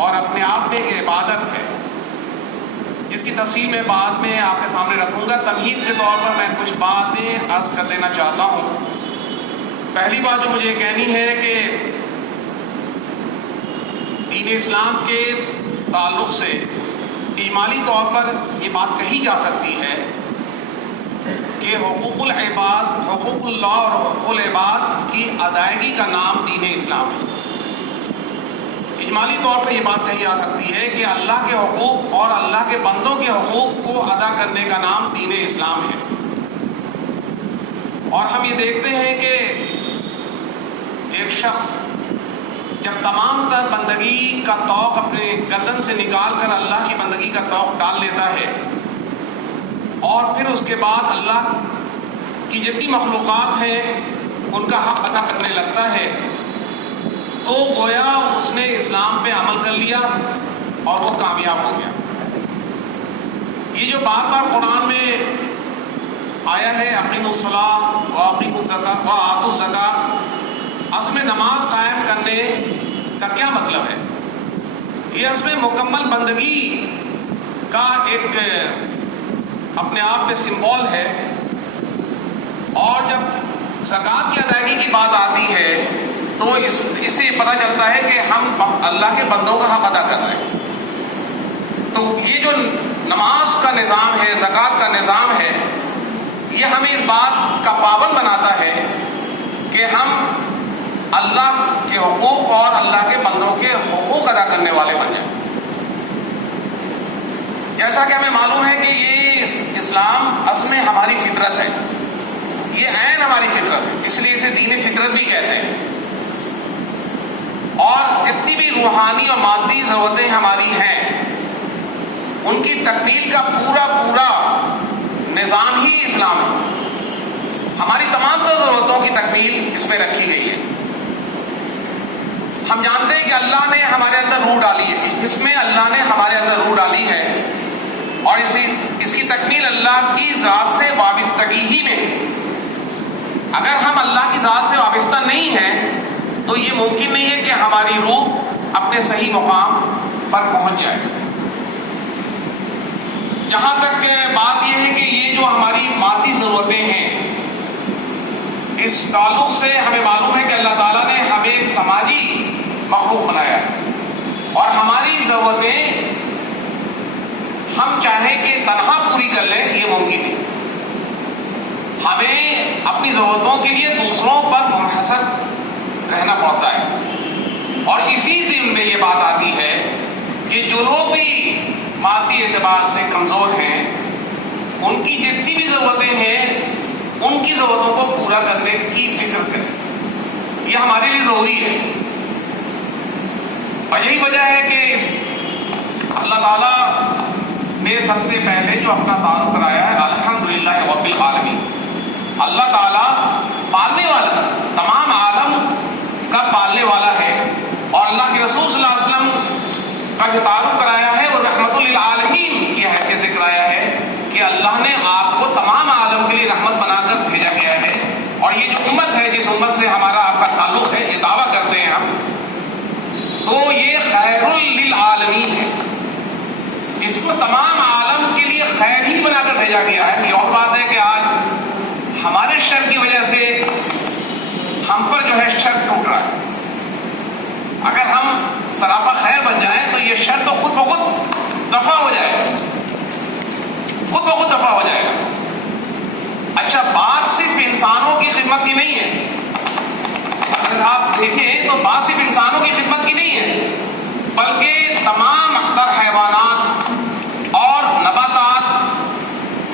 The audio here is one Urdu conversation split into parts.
اور اپنے آپ میں ایک عبادت ہے، جس کی تفصیل میں بعد میں آپ کے سامنے رکھوں گا۔ تمہید کے طور پر میں کچھ باتیں عرض کر دینا چاہتا ہوں۔ پہلی بات جو مجھے کہنی ہے کہ دین اسلام کے تعلق سے اجمالی طور پر یہ بات کہی جا سکتی ہے کہ حقوق العباد، حقوق اللہ اور حقوق العباد کی ادائیگی کا نام دین اسلام ہے۔ اجمالی طور پر یہ بات کہی جا سکتی ہے کہ اللہ کے حقوق اور اللہ کے بندوں کے حقوق کو ادا کرنے کا نام دین اسلام ہے۔ اور ہم یہ دیکھتے ہیں کہ ایک شخص جب تمام تر بندگی کا طوق اپنے گردن سے نکال کر اللہ کی بندگی کا طوق ڈال لیتا ہے اور پھر اس کے بعد اللہ کی جتنی مخلوقات ہیں ان کا حق ادا کرنے لگتا ہے، تو گویا اس نے اسلام پہ عمل کر لیا اور وہ کامیاب ہو گیا۔ یہ جو بار بار قرآن میں آیا ہے اقیموا الصلاۃ واقیموا الزکاۃ وآتوا الزکاۃ، اصل میں نماز قائم کرنے کا کیا مطلب ہے؟ یہ اصل میں مکمل بندگی کا ایک اپنے آپ میں سمبول ہے، اور جب زکوٰۃ کی ادائیگی کی بات آتی ہے تو اس سے یہ پتہ چلتا ہے کہ ہم اللہ کے بندوں کا حق ادا کر رہے ہیں۔ تو یہ جو نماز کا نظام ہے، زکوٰۃ کا نظام ہے، یہ ہمیں اس بات کا پابند بناتا ہے کہ ہم اللہ کے حقوق اور اللہ کے بندوں کے حقوق ادا کرنے والے بن جائیں۔ جیسا کہ ہمیں معلوم ہے کہ یہ اسلام اصل میں ہماری فطرت ہے، یہ عین ہماری فطرت ہے، اس لیے اسے دین فطرت بھی کہتے ہیں۔ اور جتنی بھی روحانی اور مادی ضرورتیں ہماری ہیں ان کی تکمیل کا پورا نظام ہی اسلام ہے۔ ہماری تمام تر ضرورتوں کی تکمیل اس میں رکھی گئی ہے۔ ہم جانتے ہیں کہ اللہ نے ہمارے اندر روح ڈالی ہے، اس میں اللہ نے ہمارے اندر روح ڈالی ہے، اور اس کی تکمیل اللہ کی ذات سے وابستگی ہی میں ہے۔ اگر ہم اللہ کی ذات سے وابستہ نہیں ہیں تو یہ ممکن نہیں ہے کہ ہماری روح اپنے صحیح مقام پر پہنچ جائے۔ جہاں تک بات یہ ہے کہ یہ جو ہماری مادی ضرورتیں ہیں، اس تعلق سے ہمیں معلوم ہے کہ اللہ تعالیٰ نے ہمیں ایک سماجی مخلوق بنایا ہے، اور ہماری ضرورتیں ہم چاہیں کہ تنہا پوری کر لیں یہ ممکن ہے۔ ہمیں اپنی ضرورتوں کے لیے دوسروں پر منحصر رہنا پڑتا ہے، اور اسی ضمن میں یہ بات آتی ہے کہ جو لوگ بھی مادی اعتبار سے کمزور ہیں ان کی جتنی بھی ضرورتیں ہیں ان کی ضرورتوں کو پورا کرنے کی فکر کریں، یہ ہمارے لیے ضروری ہے۔ اور یہی وجہ ہے کہ اللہ تعالیٰ نے سب سے پہلے جو اپنا تعارف کرایا ہے الحمدللہ رب العالمین، اللہ تعالیٰ پالنے والا، تمام عالم کا پالنے والا ہے، اور اللہ کے رسول صلی اللہ علیہ وسلم کا جو تعارف کرایا ہے وہ رحمت للعالمین کی حیثیت سے کرایا ہے کہ اللہ نے آپ کو تمام عالم کے لیے رحمت بنا کر بھیجا گیا ہے۔ اور یہ جو امت ہے جس امت سے ہمارا آپ کا تعلق ہے، یہ دعویٰ کرتے ہیں ہم، تو یہ خیر للعالمین ہے، اس کو تمام عالم کے لیے خیر ہی بنا کر بھیجا گیا ہے۔ یہ اور بات ہے کہ آج ہمارے شر کی وجہ سے ہم پر جو ہے شر ٹوٹ رہا ہے۔ اگر ہم سراپا خیر بن جائیں تو یہ شر تو خود بخود دفع ہو جائے گا، خود بخود دفع ہو جائے گا۔ اچھا، بات صرف انسانوں کی خدمت کی نہیں ہے، اگر آپ دیکھیں تو بات صرف انسانوں کی خدمت کی نہیں ہے، بلکہ تمام تر حیوانات اور نباتات،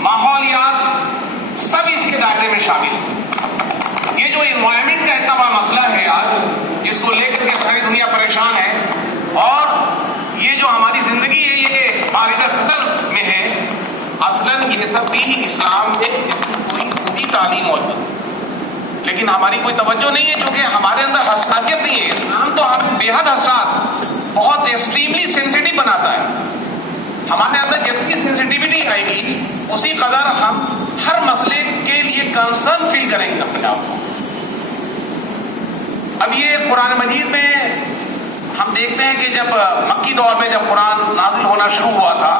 ماحولیات سب اس کے دائرے میں شامل ہیں۔ یہ جو انوائرمنٹ کا اتنا بڑا مسئلہ ہے آج، جس کو لے کر کے ساری دنیا پریشان ہے، اور یہ جو ہماری زندگی ہے یہ بارض خطر میں ہے، اصلاً یہ سب بھی اسلام میں پوری تعلیم موجود، لیکن ہماری کوئی توجہ نہیں ہے کیونکہ ہمارے اندر حساسیت نہیں ہے۔ اسلام تو ہمیں بے حد حساس، بہت ایکسٹریملی سینسیٹیو بناتا ہے۔ ہمارے اندر جتنی سینسیٹیوٹی آئے گی اسی قدر ہم ہر مسئلے کے لیے کنسرن فیل کریں گے اپنے آپ کو۔ اب یہ قرآن مجید میں ہم دیکھتے ہیں کہ جب مکی دور میں جب قرآن نازل ہونا شروع ہوا تھا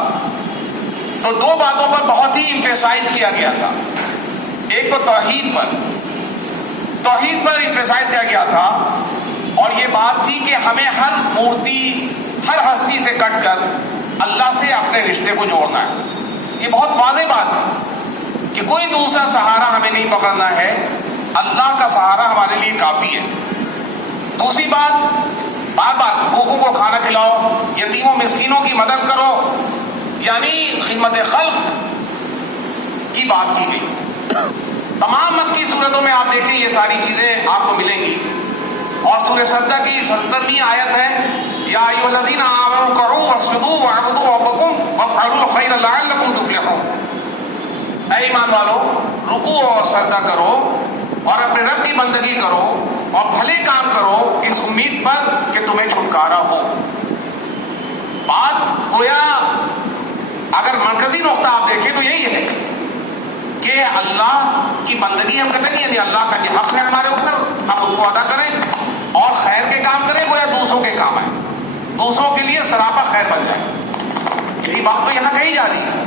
تو دو باتوں پر بہت ہی ایمفیسائز کیا گیا تھا. ایک تو توحید پر ایمفیسائز کیا گیا تھا، اور یہ بات تھی کہ ہمیں ہر مورتی، ہر ہستی سے کٹ کر اللہ سے اپنے رشتے کو جوڑنا ہے. یہ بہت واضح بات ہے کہ کوئی دوسرا سہارا ہمیں نہیں پکڑنا ہے، اللہ کا سہارا ہمارے لیے کافی ہے. دوسری بات، بار بار بھوکوں کو کھانا کھلاؤ، یتیموں مسکینوں کی مدد کرو، یعنی خدمت خلق کی بات کی گئی. تمام مکی صورتوں میں آپ دیکھیں یہ ساری چیزیں آپ کو ملیں گی. اور سورہ سجدہ کی 70ویں آیت ہے، یا ایھا الذین آمنوا ارکعوا واسجدوا واعبدوا ربکم وافعلوا الخیر لعلکم تفلحون. اے ایمان والو، رکوع اور سجدہ کرو اور اپنے رب کی بندگی کرو اور بھلے کام کرو اس امید پر کہ تمہیں چھٹکارا ہو. بات گویا اگر مرکزی نقطہ آپ دیکھیں تو یہی ہے کہ اللہ کی بندگی ہم کریں، یعنی اللہ کا یہ حق ہے ہمارے اوپر، ہم اس کو ادا کریں اور خیر کے کام کریں، گویا دوسروں کے کام آئیں، دوسروں کے لیے سراپا خیر بن جائے. یہی بات تو یہاں کہی جا رہی ہے.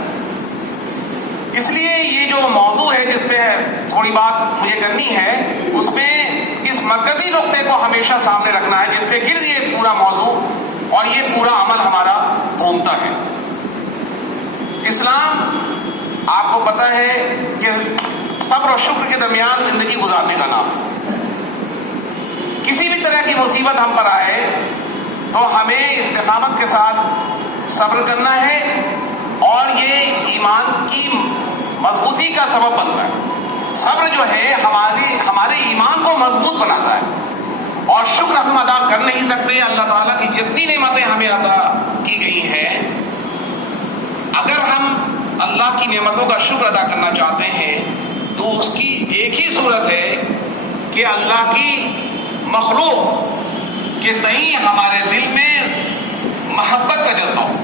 اس لیے یہ جو موضوع ہے جس پہ تھوڑی بات مجھے کرنی ہے، اس میں اس مرکزی نقطے کو ہمیشہ سامنے رکھنا ہے جس کے گرد یہ پورا موضوع اور یہ پورا عمل ہمارا گھومتا ہے. اسلام آپ کو پتہ ہے کہ صبر و شکر کے درمیان زندگی گزارنے کا نام. کسی بھی طرح کی مصیبت ہم پر آئے تو ہمیں استقامت کے ساتھ صبر کرنا ہے، اور یہ ایمان کی مضبوطی کا سبب بنتا ہے. صبر جو ہے ہمارے ایمان کو مضبوط بناتا ہے. اور شکر ہم ادا کر نہیں سکتے اللہ تعالیٰ کی جتنی نعمتیں ہمیں عطا کی گئی ہیں. اگر ہم اللہ کی نعمتوں کا شکر ادا کرنا چاہتے ہیں تو اس کی ایک ہی صورت ہے کہ اللہ کی مخلوق کے تئیں ہمارے دل میں محبت کا جذبہ ہو.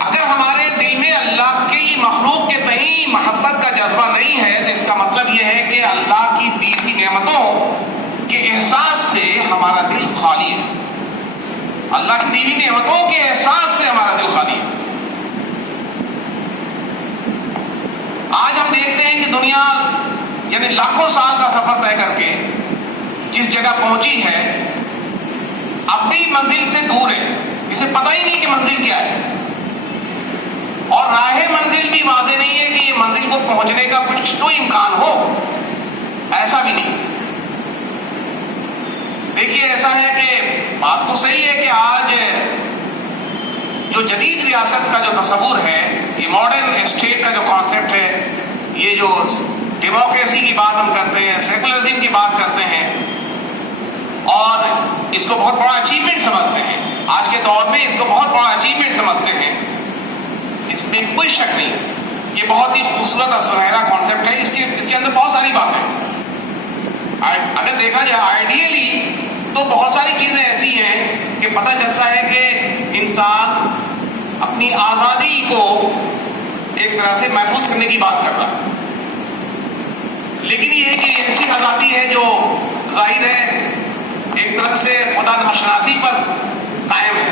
اگر ہمارے دل میں اللہ کی مخلوق کے تئیں محبت کا جذبہ نہیں ہے تو اس کا مطلب یہ ہے کہ اللہ کی دی ہوئی نعمتوں کے احساس سے ہمارا دل خالی ہے. اللہ کی دی ہوئی نعمتوں کے احساس سے ہمارا دل خالی ہے. آج ہم دیکھتے ہیں کہ دنیا یعنی لاکھوں سال کا سفر طے کر کے جس جگہ پہنچی ہے اب بھی منزل سے دور ہے. اسے پتہ ہی نہیں کہ منزل کیا ہے، اور راہ منزل بھی واضح نہیں ہے کہ یہ منزل کو پہنچنے کا کچھ تو امکان ہو. ایسا بھی نہیں. دیکھیے ایسا ہے کہ بات تو صحیح ہے کہ آج جو جدید ریاست کا جو تصور ہے، یہ ماڈرن اسٹیٹ کا جو کانسیپٹ ہے، یہ جو ڈیموکریسی کی بات ہم کرتے ہیں، سیکولرزم کی بات کرتے ہیں اور اس کو بہت بڑا اچیومنٹ سمجھتے ہیں. آج کے دور میں اس کو بہت بڑا اچیومنٹ سمجھتے ہیں. اس میں کوئی شک نہیں، یہ بہت ہی خوبصورت اور سنہرا کانسیپٹ ہے. اس کے اندر بہت ساری باتیں اگر دیکھا جائے آئیڈیلی تو بہت ساری چیزیں ایسی ہیں کہ پتہ چلتا ہے کہ انسان اپنی آزادی کو ایک طرح سے محفوظ کرنے کی بات کر رہا ہے. لیکن یہ ہے کہ ایسی آزادی ہے جو ظاہر ہے ایک طرف سے خدا نشناسی پر قائم ہے.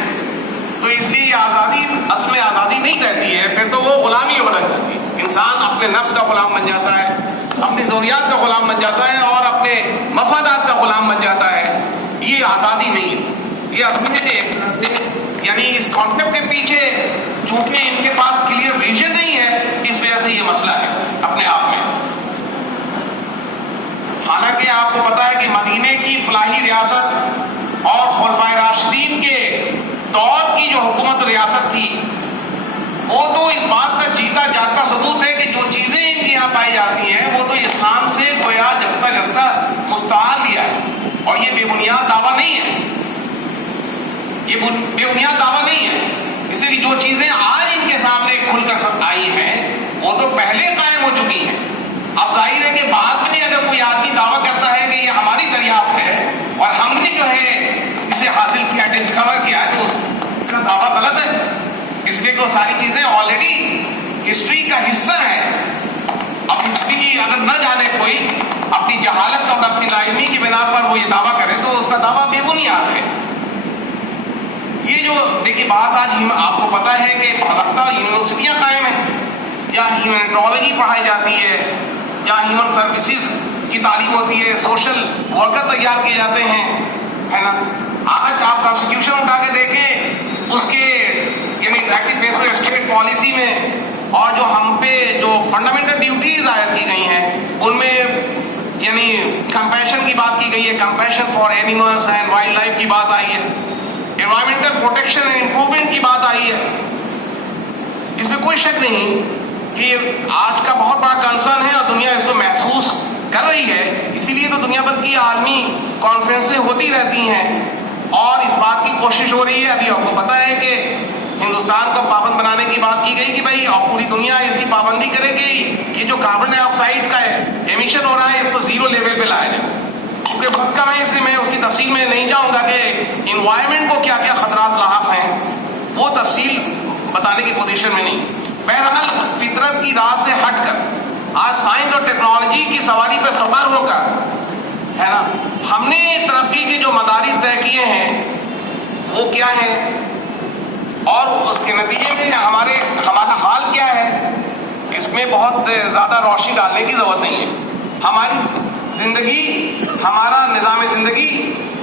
تو اس لیے آزادی اصل میں آزادی نہیں رہتی ہے، پھر تو وہ غلامی میں بدل جاتی ہے. انسان اپنے نفس کا غلام بن جاتا ہے، اپنی ضروریات کا غلام بن جاتا ہے اور اپنے مفادات کا غلام بن جاتا ہے. یہ آزادی نہیں ہے. یہ اصل میں ایک طرح سے یعنی اس کانسیپٹ کے پیچھے چونکہ ان کے پاس کلیئر ویژن نہیں ہے، اس وجہ سے یہ مسئلہ ہے اپنے آپ میں. حالانکہ آپ کو پتا ہے کہ مدینے کی فلاحی ریاست اور خلفائے راشدین کے دور کی جو حکومت ریاست تھی، وہ تو اس بات کا جیتا جاگتا ثبوت ہے کہ جو چیزیں ان کے یہاں پائی جاتی ہیں وہ تو اسلام سے گویا جستا جستا مستعار دیا ہے. اور یہ بے بنیاد دعویٰ نہیں ہے، یہ بے بنیاد دعویٰ نہیں ہے. اس لیے جو چیزیں آج ان کے سامنے کھل کر سب آئی ہیں وہ تو پہلے قائم ہو چکی ہیں. اب ظاہر ہے کہ بعد میں اگر کوئی آدمی دعویٰ کرتا ہے کہ یہ ہماری دریافت ہے اور ہم نے جو ہے اسے حاصل کیا، ڈسکور کیا، تو اس کا دعویٰ غلط ہے. اس لیے کہ وہ ساری چیزیں آلریڈی ہسٹری کا حصہ ہیں. اب ہسٹری اگر نہ جانے کوئی اپنی جہالت اور اپنی لا علمی کی بنا پر وہ یہ دعویٰ کرے تو اس کا دعویٰ بے بنیاد ہے. جو دیکھیے بات آج آپ کو پتا ہے کہ البتہ یونیورسٹیاں قائم ہیں، یا ہیومینٹالوجی پڑھائی جاتی ہے، یا ہیومن سروسز کی تعلیم ہوتی ہے، سوشل ورکر تیار کیے جاتے ہیں، ہے نا. آج آپ کانسٹیٹیوشن اٹھا کے دیکھیں، اس کے یعنی ایکٹیو بیس پہ اسٹیٹ پالیسی میں اور جو ہم پہ جو فنڈامنٹل ڈیوٹیز عائد کی گئی ہیں ان میں یعنی کمپیشن کی بات کی گئی ہے، compassion for animals and wild life کی بات آئی ہے، انوائرمنٹل پروٹیکشن اینڈ امپروومنٹ کی بات آئی ہے. اس میں کوئی شک نہیں کہ آج کا بہت بڑا کنسرن ہے اور دنیا اس کو محسوس کر رہی ہے. اسی لیے تو دنیا بھر کی عالمی کانفرنسیں ہوتی رہتی ہیں اور اس بات کی کوشش ہو رہی ہے. ابھی آپ کو پتہ ہے کہ ہندوستان کو پابند بنانے کی بات کی گئی کہ بھائی اور پوری دنیا اس کی پابندی کرے کہ یہ جو کاربن ڈائی آکسائڈ کا ایمیشن ہو رہا ہے اس کو زیرو لیول پہ لایا جائے. کیونکہ وقت کا میں اس لیے میں اس کی تفصیل میں نہیں جاؤں گا کہ انوائرمنٹ کو کیا کیا خطرات لاحق ہیں، وہ تفصیل بتانے کی پوزیشن میں نہیں. بہرحال فطرت کی راہ سے ہٹ کر آج سائنس اور ٹیکنالوجی کی سواری پہ سوار ہو کر، ہے نا، ہم نے ترقی کے جو مدارج طے کیے ہیں وہ کیا ہے اور اس کے نتیجے میں ہمارا حال کیا ہے، اس میں بہت زیادہ روشنی ڈالنے کی ضرورت نہیں ہے. ہماری زندگی، ہمارا نظام زندگی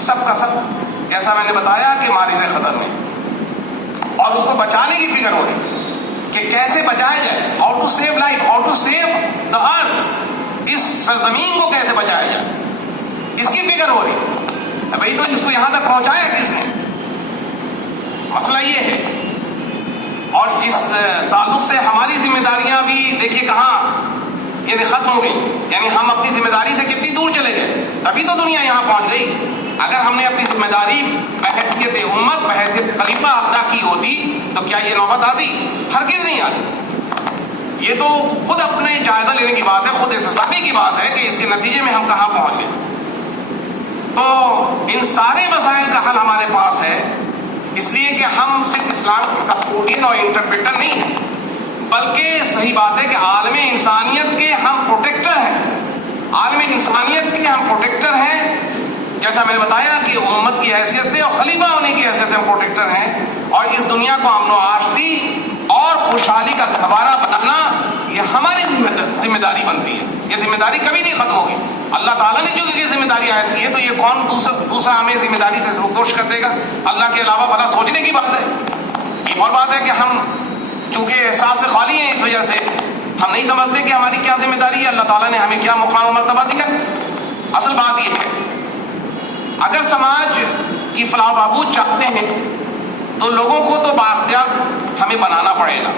سب کا سب جیسا میں نے بتایا کہ مارج خطر میں، اور اس کو بچانے کی فکر ہو رہی کہ کیسے بچایا جائے، how to save life, how to save the earth, اس سرزمین کو کیسے بچایا جائے، اس کی فکر ہو رہی. بھائی تو اس کو یہاں تک پہنچایا کس نے؟ مسئلہ یہ ہے. اور اس تعلق سے ہماری ذمہ داریاں بھی دیکھیے کہاں یعنی ختم ہو گئی. یعنی ہم اپنی ذمہ داری سے کتنی دور چلے گئے، تبھی تو دنیا یہاں پہنچ گئی. اگر ہم نے اپنی ذمہ داری بحیثیت امت، بحیثیت خلیفہ ادا کی ہوتی تو کیا یہ نوبت آتی؟ ہرگز نہیں آتی. یہ تو خود اپنے جائزہ لینے کی بات ہے، خود احتسابی کی بات ہے کہ اس کے نتیجے میں ہم کہاں پہنچ گئے. تو ان سارے مسائل کا حل ہمارے پاس ہے، اس لیے کہ ہم صرف اسلام کے کسٹوڈین اور انٹرپریٹر نہیں ہیں، بلکہ صحیح بات ہے کہ عالم انسانیت کے ہم پروٹیکٹر ہیں. عالم انسانیت کے ہم پروٹیکٹر ہیں، جیسا میں نے بتایا کہ امت کی حیثیت سے اور خلیفہ ہونے کی حیثیت سے ہم پروٹیکٹر ہیں. اور اس دنیا کو امن و آشتی اور خوشحالی کا گہوارہ بنانا یہ ہماری ذمہ داری بنتی ہے. یہ ذمہ داری کبھی نہیں ختم ہوگی. اللہ تعالیٰ نے جو یہ ذمہ داری عائد کی ہے تو یہ کون دوسرا ہمیں ذمہ داری سے روکوش کر دے گا؟ اللہ کے علاوہ بھلا سوچنے کی بات ہے. یہ اور بات ہے کہ ہم چونکہ احساس سے خالی ہیں، اس وجہ سے ہم نہیں سمجھتے کہ ہماری کیا ذمہ داری ہے، اللہ تعالیٰ نے ہمیں کیا مقام و مرتبہ دیا. اصل بات یہ ہے اگر سماج کی فلاح و بہبود چاہتے ہیں تو لوگوں کو تو بااختیار ہمیں بنانا پڑے گا.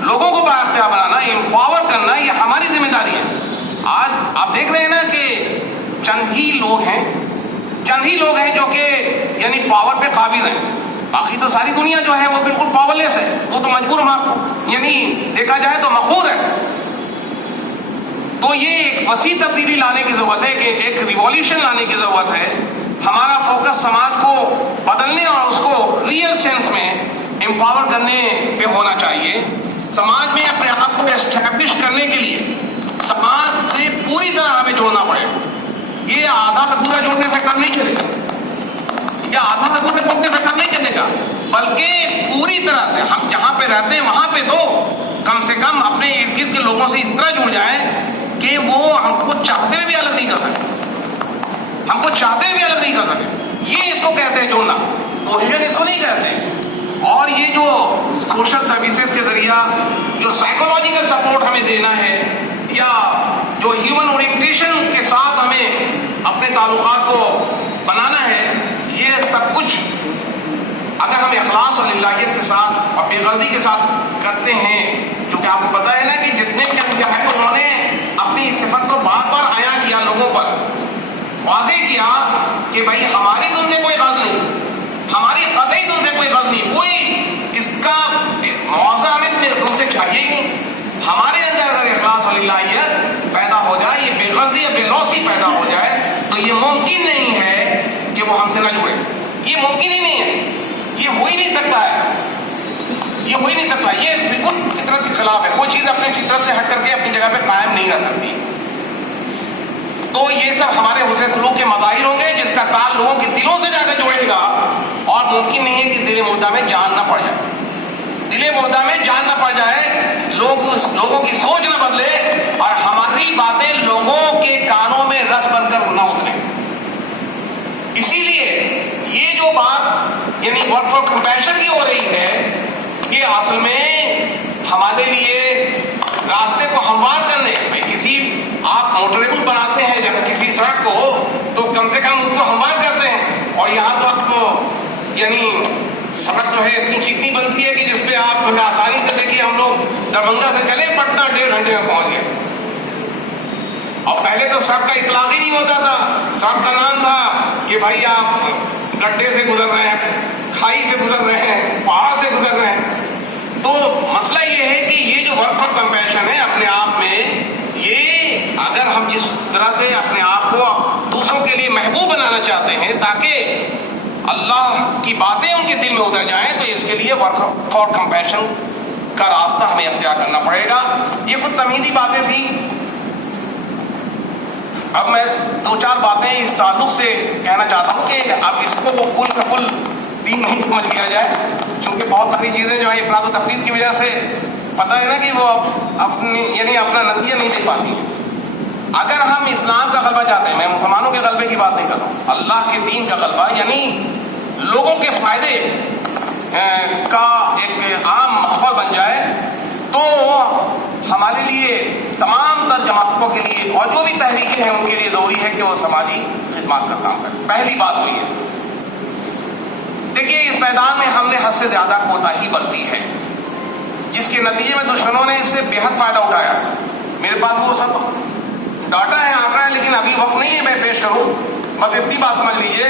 لوگوں کو بااختیار بنانا، امپاور کرنا، یہ ہماری ذمہ داری ہے. آج آپ دیکھ رہے ہیں نا کہ چند ہی لوگ ہیں جو کہ یعنی پاور پہ قابض ہیں. باقی تو ساری دنیا جو ہے وہ بالکل پاورلیس ہے، وہ تو مجبور یعنی دیکھا جائے تو مقہور ہے. تو یہ ایک وسیع تبدیلی لانے کی ضرورت ہے، کہ ایک ریولیوشن لانے کی ضرورت ہے. ہمارا فوکس سماج کو بدلنے اور اس کو ریئل سینس میں امپاور کرنے پہ ہونا چاہیے. سماج میں اپنے آپ کو اسٹیبلش کرنے کے لیے سماج سے پوری طرح ہمیں جوڑنا پڑے. یہ آدھا ادھورا جوڑنے سے کام نہیں چلے گا، یا آدھا ادھورا جوڑنے سے کام نہیں چلے گا، بلکہ پوری طرح سے ہم جہاں پہ رہتے ہیں وہاں پہ تو کم سے کم اپنے ارد گرد کے لوگوں سے اس طرح جڑ جائیں کہ وہ ہم کو چاہتے ہوئے بھی الگ نہیں کر سکے، ہم کو چاہتے ہوئے بھی الگ نہیں کر سکے. یہ اس کو کہتے ہیں جوڑنا، کوہیژن اس کو نہیں کہتے. اور یہ جو سوشل سروسز کے ذریعہ جو سائیکولوجیکل سپورٹ ہمیں دینا ہے، یا جو ہیومن اورینٹیشن کے ساتھ ہمیں اپنے تعلقات کو بنانا ہے، یہ سب کچھ اگر ہم اخلاص اور للہیت کے ساتھ اور بے غرضی کے ساتھ کرتے ہیں، جو کہ آپ کو پتہ ہے نا کہ جتنے کے انبیاء ہیں انہوں نے اپنی صفت کو بار بار عیاں کیا، لوگوں پر واضح کیا کہ بھائی ہماری تم سے کوئی غرض نہیں، ہماری قطعی تم سے کوئی غرض نہیں، کوئی اس کا معاوضہ ہمیں تم سے چاہیے ہی نہیں. ہمارے اندر اگر اخلاص اور للہیت پیدا ہو جائے، یہ بے غرضی یا بے لوثی پیدا ہو جائے، تو یہ ممکن نہیں ہے کہ وہ ہم سے نہ جڑے. یہ ممکن ہی نہیں ہے، یہ ہو ہی نہیں سکتا ہے، یہ ہو ہی نہیں سکتا. یہ بالکل فطرت کے خلاف ہے. کوئی چیز اپنی فطرت سے ہٹ کر کے اپنی جگہ پہ قائم نہیں رہ سکتی. تو یہ سب ہمارے حسن سلوک کے مظاہر ہوں گے، جس کا تعلق لوگوں کے دلوں سے جا کر جڑے گا اور ممکن نہیں ہے کہ دل مردہ میں جان نہ پڑ جائے، دل مردہ میں جان نہ پڑ جائے، لوگوں کی سوچ نہ بدلے اور ہماری باتیں لوگوں کے کانوں میں رس بن کر نہ اترے۔ اسی لیے یہ جو بات یعنی ورک فار کمپیشن کی ہو رہی ہے، یہ اصل میں ہمارے لیے راستے کو ہموار کرنے، کسی آپ موٹریبل بناتے ہیں جب کسی سڑک کو تو کم سے کم اس کو ہموار کرتے ہیں، اور یہاں تو آپ کو یعنی سڑک جو ہے اتنی چکنی بنتی ہے کہ جس پہ آپ آسانی سے دیکھیے ہم لوگ دربھنگہ سے چلے پٹنہ 1.5 گھنٹے میں پہنچ گئے، اور پہلے تو سڑک کا اطلاق ہی نہیں ہوتا تھا، سڑک کا نام تھا کہ بھائی آپ گڈھے سے گزر رہے ہیں، کھائی سے گزر رہے ہیں، پہاڑ سے گزر رہے ہیں۔ تو مسئلہ یہ ہے کہ یہ جو ورک فار کمپیشن ہے اپنے آپ میں، یہ اگر ہم جس طرح سے اپنے آپ کو دوسروں کے لیے محبوب بنانا چاہتے ہیں تاکہ اللہ کی باتیں ان کے دل میں اتر جائیں، تو اس کے لیے ورک فار کمپیشن کا راستہ ہمیں اختیار کرنا پڑے گا۔ یہ کچھ تمیزی باتیں تھیں، اب میں 2-4 باتیں اس تعلق سے کہنا چاہتا ہوں کہ اب اس کو کل کا کل دین نہیں سمجھ لیا جائے، کیونکہ بہت ساری چیزیں جو ہیں افراد و تفرید کی وجہ سے پتہ ہے نا کہ وہ اپنی یعنی اپنا نتیجہ نہیں دے پاتی ہیں۔ اگر ہم اسلام کا غلبہ چاہتے ہیں، میں مسلمانوں کے غلبے کی بات نہیں کر رہا ہوں، اللہ کے دین کا غلبہ یعنی لوگوں کے فائدے کا ایک عام ماحول بن جائے، تو ہمارے لیے تمام تر جماعتوں کے لیے اور جو بھی تحریکیں ہیں ان کے لیے ضروری ہے کہ وہ سماجی خدمات کا کام کریں۔ پہلی بات تو یہ دیکھیے، اس میدان میں ہم نے حد سے زیادہ کوتاہی برتی ہے، جس کے نتیجے میں دشمنوں نے اس سے بے حد فائدہ اٹھایا۔ میرے پاس وہ سب ڈاٹا ہے، آنکڑا ہے، لیکن ابھی وقت نہیں ہے میں پیش کروں۔ بس اتنی بات سمجھ لیجئے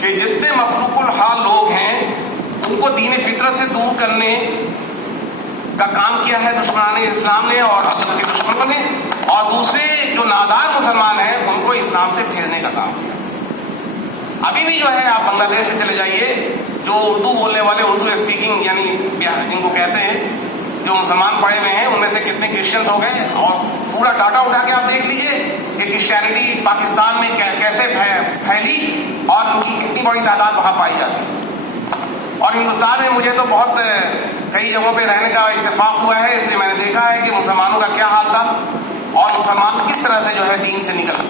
کہ جتنے مفروق الحال لوگ ہیں ان کو دین فطرت سے دور کرنے کا کام کیا ہے دشمنان اسلام نے اور اللہ کے دشمنوں نے، اور دوسرے جو نادار مسلمان ہیں ان کو اسلام سے پھیرنے کا کام کیا۔ ابھی بھی جو ہے آپ بنگلہ دیش میں چلے جائیے، جو اردو بولنے والے، اردو اسپیکنگ یعنی جن کو کہتے ہیں، جو مسلمان پڑھے ہوئے ہیں ان میں سے کتنے کرسچنس ہو گئے، اور پورا ڈاٹا اٹھا کے آپ دیکھ لیجئے کہ کرسچینٹی پاکستان میں کیسے پھیلی اور ان کی کتنی بڑی تعداد وہاں پائی جاتی ہے۔ اور ہندوستان میں مجھے تو بہت کئی جگہوں پہ رہنے کا اتفاق ہوا ہے، اس لیے میں نے دیکھا ہے کہ مسلمانوں کا کیا حال تھا اور مسلمان کس طرح سے جو ہے دین سے نکل۔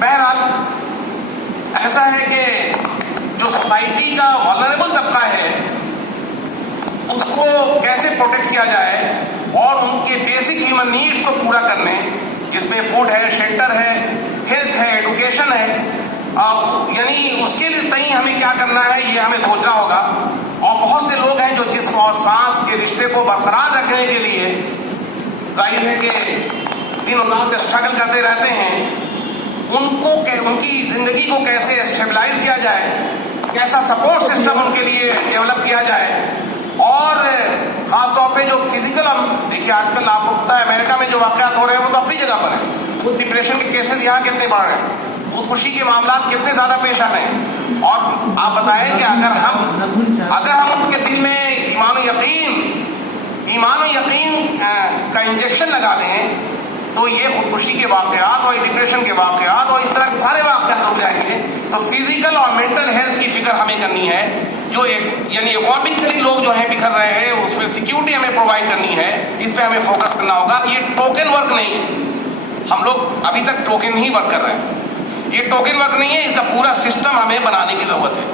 بہرحال ایسا ہے کہ جو سوسائٹی کا والنریبل طبقہ ہے اس کو کیسے پروٹیکٹ کیا جائے اور ان کے بیسک ہیومن نیڈس کو پورا کرنے، جس میں فوڈ ہے، شیلٹر ہے، ہیلتھ ہے، ایڈوکیشن ہے، یعنی اس کے لیے تئیں ہمیں کیا کرنا ہے یہ ہمیں سوچنا ہوگا۔ اور بہت سے لوگ ہیں جو جسم اور سانس کے رشتے کو برقرار رکھنے کے لیے ظاہر ہے کہ دن اور رات اسٹرگل کرتے رہتے ہیں، ان کی زندگی کو کیسے اسٹیبلائز کیا جائے، کیسا سپورٹ سسٹم ان کے لیے ڈیولپ کیا جائے، اور خاص طور پہ جو فزیکل، دیکھیے آج کل آپ کو پتا ہے امریکہ میں جو واقعات ہو رہے ہیں وہ تو اپنی جگہ پر ہیں، خود ڈپریشن کے کیسز یہاں کتنے بڑھ رہے ہیں، خودکشی کے معاملات کتنے زیادہ پیش آ رہے ہیں، اور آپ بتائیں کہ اگر ہم ان کے دل میں ایمان و یقین کا انجیکشن لگا دیں تو یہ خودکشی کے واقعات اور ڈپریشن کے واقعات اور اس طرح کے سارے واقعات رک جائیں گے۔ تو فزیکل اور مینٹل ہیلتھ کی فکر ہمیں کرنی ہے، جو یعنی اکانومکلی لوگ جو ہیں بکھر رہے ہیں اس میں سیکیورٹی ہمیں پرووائڈ کرنی ہے، اس پہ ہمیں فوکس کرنا ہوگا۔ یہ ٹوکن ورک نہیں، ہم لوگ ابھی تک ٹوکن ہی ورک کر رہے ہیں، یہ ٹوکن ورک نہیں ہے، اس کا پورا سسٹم ہمیں بنانے کی ضرورت ہے،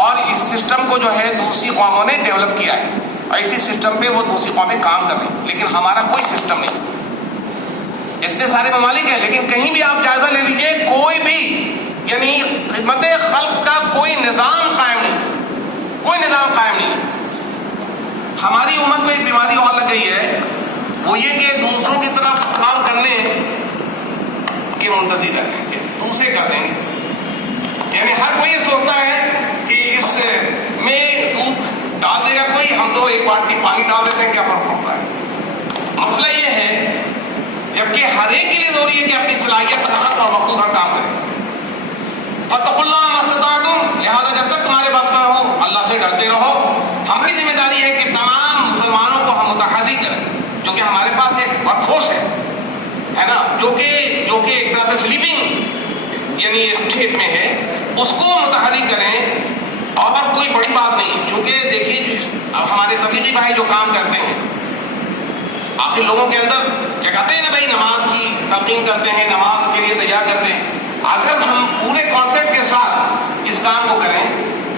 اور اس سسٹم کو جو ہے دوسری قوموں نے ڈیولپ کیا ہے اور اسی سسٹم پہ وہ دوسری قومیں کام کر رہی ہیں، لیکن ہمارا کوئی سسٹم نہیں۔ اتنے سارے ممالک ہیں لیکن کہیں بھی آپ جائزہ لے لیجئے، کوئی بھی یعنی خدمت خلق کا کوئی نظام قائم نہیں۔ ہماری امت کو ایک بیماری اور لگ گئی ہے، وہ یہ کہ دوسروں کی طرف کام کرنے کے منتظر رہتے ہیں کہ دوسرے کر دیں گے، یعنی ہر کوئی یہ سوچتا ہے کہ اس میں دودھ ڈال دے گا کوئی، ہم تو ایک بالٹی پانی ڈال دیتے ہیں، کیا فرق پڑتا ہے۔ مسئلہ یہ ہے جبکہ ہر ایک کے لیے ضروری ہے کہ اپنی صلاحیت پر حق اور وقت پر کام کریں۔ فاتقوا اللہ ما استطعتم، لہٰذا جب تک تمہارے بات میں ہو اللہ سے ڈرتے رہو۔ ہماری ذمہ داری ہے کہ تمام مسلمانوں کو ہم متحرک کریں، جو کہ ہمارے پاس ایک ورک فورس ہے نا، جو کہ ایک طرح سے سلیپنگ یعنی اسٹیٹ میں ہے، اس کو متحرک کریں اور کوئی بڑی بات نہیں، چونکہ دیکھیے اب ہمارے تبلیغی بھائی جو کام کرتے ہیں، آخر لوگوں کے اندر کیا کہتے ہیں نا بھائی، نماز کی تلقین کرتے ہیں، نماز کے لیے تیار کرتے ہیں. اگر ہم پورے کانسیپٹ کے ساتھ اس کام کو کریں،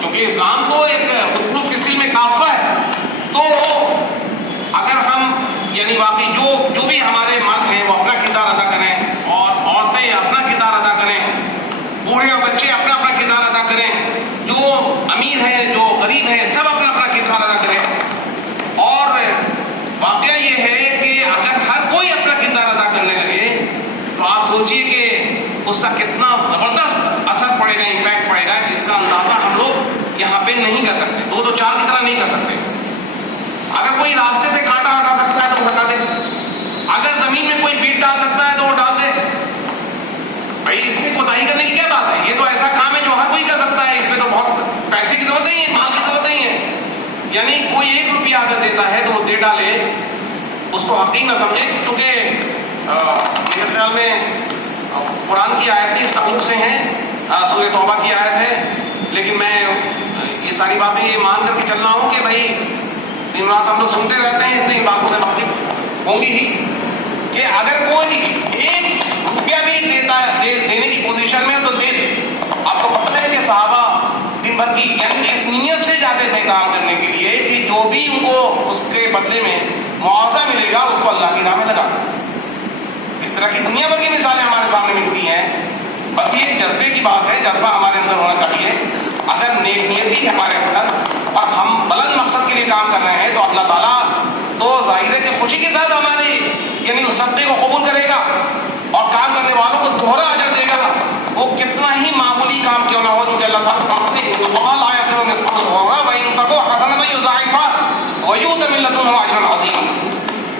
کیونکہ اسلام تو ایک اتلو فصل میں کافہ ہے، تو اگر ہم یعنی واقعی جو بھی ہمارے مرد ہیں وہ اپنا کردار ادا کریں، اور عورتیں اپنا کردار ادا کریں، بوڑھے اور بچے اپنا اپنا کردار ادا کریں، جو امیر ہیں جو غریب ہیں سب اپنا اپنا کردار ادا کریں. اور واقعہ یہ ہے کہ اگر ہر کوئی اپنا کردار ادا کرنے لگے تو آپ سوچئے کہ اس کا کتنا زبردست اثر پڑے گا، امپیکٹ پڑے گا. اس کا اندازہ ہم لوگ یہاں پہ نہیں کر سکتے، دو دو چار کی طرح نہیں کر سکتے. اگر کوئی راستے سے کانٹا ہٹا سکتا ہے تو وہ ہٹا دے، اگر زمین میں کوئی بیٹ ڈال سکتا ہے تو وہ ڈال دے. بھائی اس میں کوتاہی کرنے کی کیا بات ہے؟ یہ تو ایسا کام ہے جو ہر کوئی کر سکتا ہے، اس میں تو بہت پیسے کی ضرورت نہیں ہے، مال کی ضرورت نہیں ہے. یعنی کوئی 1 روپیہ اگر دیتا ہے تو وہ دے ڈالے، اس کو حقیق نہ سمجھے. کیونکہ میرے خیال میں قرآن کی آیت بھی اس تعلق سے ہیں، سورہ توبہ کی آیت ہے. لیکن میں یہ ساری باتیں یہ مان کر کے چل رہا ہوں کہ بھائی دن رات ہم لوگ سنتے رہتے ہیں، اس لیے ان باتوں سے واقف ہوں گی ہی کہ اگر کوئی 1 روپیہ بھی دیتا ہے دینے کی پوزیشن میں تو دے دے. آپ کو پتہ ہے کہ صحابہ دن بھر کی یعنی اس نیت سے جاتے تھے کام کرنے کے لیے کہ جو بھی ان کو اس کے بدلے میں معاوضہ ملے گا اس کو اللہ کی راہ میں لگا. اس طرح کی دنیا بھر کی مثالیں ہمارے سامنے ملتی ہیں. بس یہ جذبے کی بات ہے، جذبہ ہمارے اندر ہونا چاہیے. اگر نیک نیتی ہے ہمارے اندر اور ہم بلند مقصد کے لیے کام کر رہے ہیں تو اللہ تعالیٰ تو ظاہر ہے کہ خوشی کے ساتھ ہمارے یعنی اس صدقے کو قبول کرے گا اور کام کرنے والوں کو دوہرا اجر دے گا، وہ کتنا ہی معمولی کام کیوں نہ ہو. کیونکہ اللہ تعالیٰ سامنے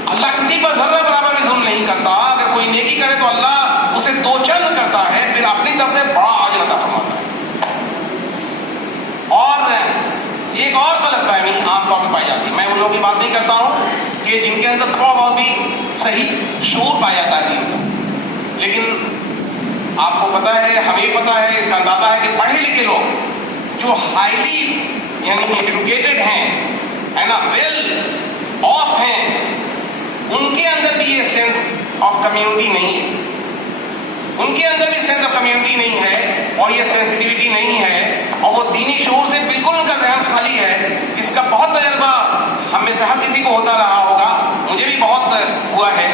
اللہ کسی پر ذرہ برابر بھی ظلم نہیں کرتا. اگر کوئی نیکی کرے تو اللہ اسے 2 چند کرتا ہے، پھر اپنی طرف سے بڑا اجر عطا فرماتا ہے. اور ایک اور غلط فہمی عام طور پہ پائی جاتی ہے، میں ان لوگوں کی بات نہیں کرتا ہوں کہ جن کے اندر تھوڑا بہت بھی صحیح شعور پایا جاتا ہے دین کا، لیکن آپ کو پتہ ہے، ہمیں پتہ ہے، اس کا اندازہ ہے کہ پڑھے لکھے لوگ جو ہائیلی یعنی ایجوکیٹڈ ہیں نا، ویل آف ہیں، ان کے اندر بھی یہ سینس آف کمیونٹی نہیں ہے. ان کے اندر بھی سینس آف کمیونٹی نہیں ہے اور یہ سینسٹیوٹی نہیں ہے، اور وہ دینی شعور سے بالکل ان کا ذہن خالی ہے. اس کا بہت تجربہ ہم میں سے ہر کسی کو ہوتا رہا ہوگا، مجھے بھی بہت ہوا ہے.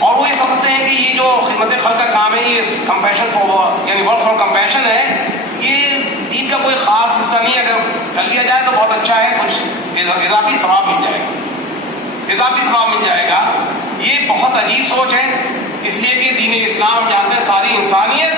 اور وہ یہ سمجھتے ہیں کہ یہ جو خدمت خلق کا کام ہے یہ کمپیشن فار یعنی ورک فار کمپیشن ہے، یہ دین کا کوئی خاص حصہ نہیں. اگر کر لیا جائے تو بہت اچھا ہے، کچھ اضافی ثواب مل جائے گا، اضافی ثواب مل جائے گا. یہ بہت عجیب سوچ ہے، اس لیے کہ دین اسلام جانتے ہیں ساری انسانیت